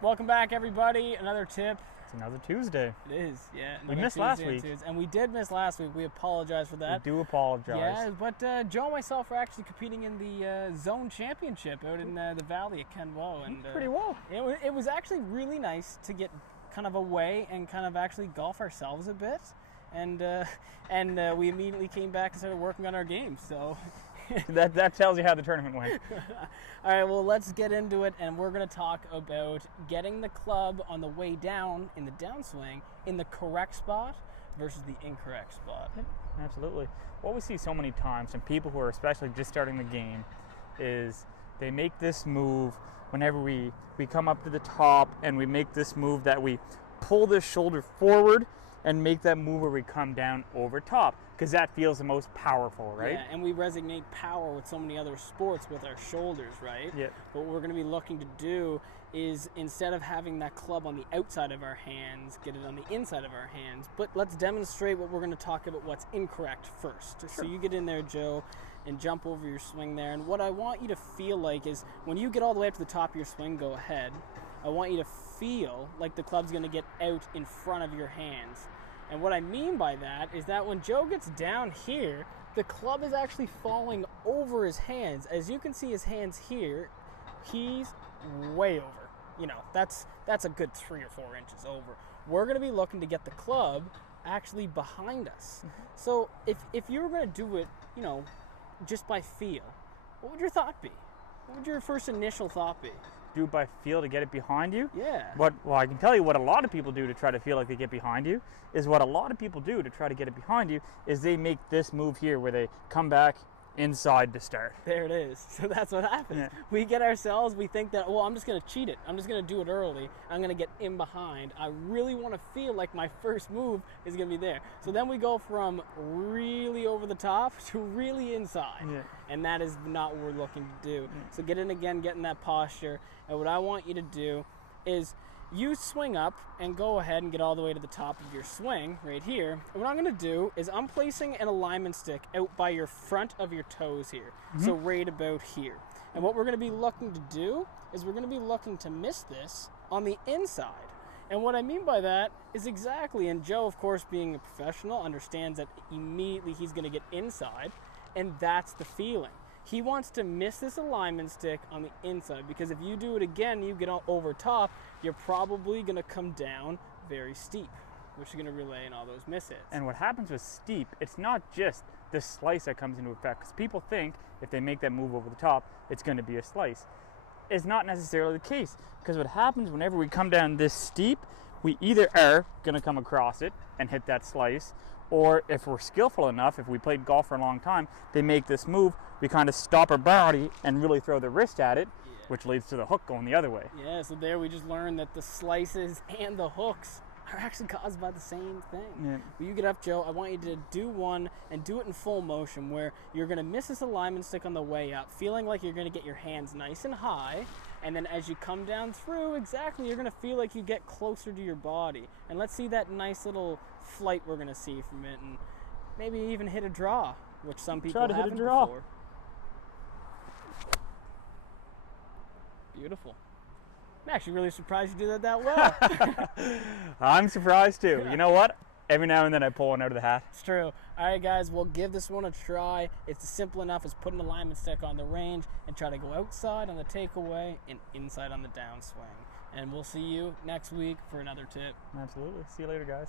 Welcome back, everybody. Another tip. It's another Tuesday. It is, yeah. We missed last week. And we did miss last week. We apologize for that. We do apologize. Yeah, but Joe and myself are actually competing in the zone championship out in the valley at Kenwo. And pretty well. It was actually really nice to get kind of away and kind of actually golf ourselves a bit. And we immediately came back and started working on our games. So that tells you how the tournament went. All right, well, let's get into it, and we're going to talk about getting the club on the way down in the downswing in the correct spot versus the incorrect spot. Yep, absolutely. What we see so many times from people who are especially just starting the game is they make this move whenever we come up to the top and we make this move that we pull this shoulder forward and make that move where we come down over top, because that feels the most powerful, right? Yeah, and we resonate power with so many other sports with our shoulders, right? Yeah. What we're going to be looking to do is, instead of having that club on the outside of our hands, get it on the inside of our hands. But let's demonstrate what we're going to talk about, what's incorrect first. Sure. So you get in there, Joe, and jump over your swing there. And what I want you to feel like is, when you get all the way up to the top of your swing, go ahead. I want you to feel like the club's going to get out in front of your hands. And what I mean by that is that when Joe gets down here, the club is actually falling over his hands. As you can see his hands here, he's way over. You know, that's a good 3 or 4 inches over. We're going to be looking to get the club actually behind us. Mm-hmm. So if you were going to do it, you know, just by feel, what would your thought be? What would your first initial thought be? Do it by feel to get it behind you? Yeah. Well, I can tell you what a lot of people do to try to feel like they get behind you is what a lot of people do to try to get it behind you is they make this move here where they come back inside to start. There it is. So that's what happens. Yeah. We get ourselves, we think that, well, I'm just going to cheat it. I'm just going to do it early. I'm going to get in behind. I really want to feel like my first move is going to be there. So then we go from really over the top to really inside. Yeah. And that is not what we're looking to do. Yeah. So get in again, get in that posture. And what I want you to do is you swing up and go ahead and get all the way to the top of your swing right here. And what I'm going to do is I'm placing an alignment stick out by your front of your toes here. Mm-hmm. So right about here. And what we're going to be looking to do is we're going to be looking to miss this on the inside. And what I mean by that is exactly, and Joe, of course, being a professional, understands that immediately he's going to get inside, and that's the feeling. He wants to miss this alignment stick on the inside, because if you do it again, you get over top, you're probably going to come down very steep, which is going to relay in all those miss hits. And what happens with steep, it's not just the slice that comes into effect, because people think if they make that move over the top, it's going to be a slice. It's not necessarily the case, because what happens whenever we come down this steep, we either are going to come across it and hit that slice, or if we're skillful enough, if we played golf for a long time, they make this move, we kind of stop our body and really throw the wrist at it, yeah, which leads to the hook going the other way. Yeah, so there we just learned that the slices and the hooks are actually caused by the same thing. Yeah. When you get up, Joe, I want you to do one and do it in full motion, where you're going to miss this alignment stick on the way up, feeling like you're going to get your hands nice and high, and then as you come down through, exactly, you're going to feel like you get closer to your body. And let's see that nice little flight we're going to see from it, and maybe even hit a draw, which some people haven't hit a draw before. Beautiful. I'm actually really surprised you did that well. I'm surprised too. You know what? Every now and then I pull one out of the hat. It's true. All right, guys, we'll give this one a try. It's simple enough as putting an alignment stick on the range and try to go outside on the takeaway and inside on the downswing. And we'll see you next week for another tip. Absolutely. See you later, guys.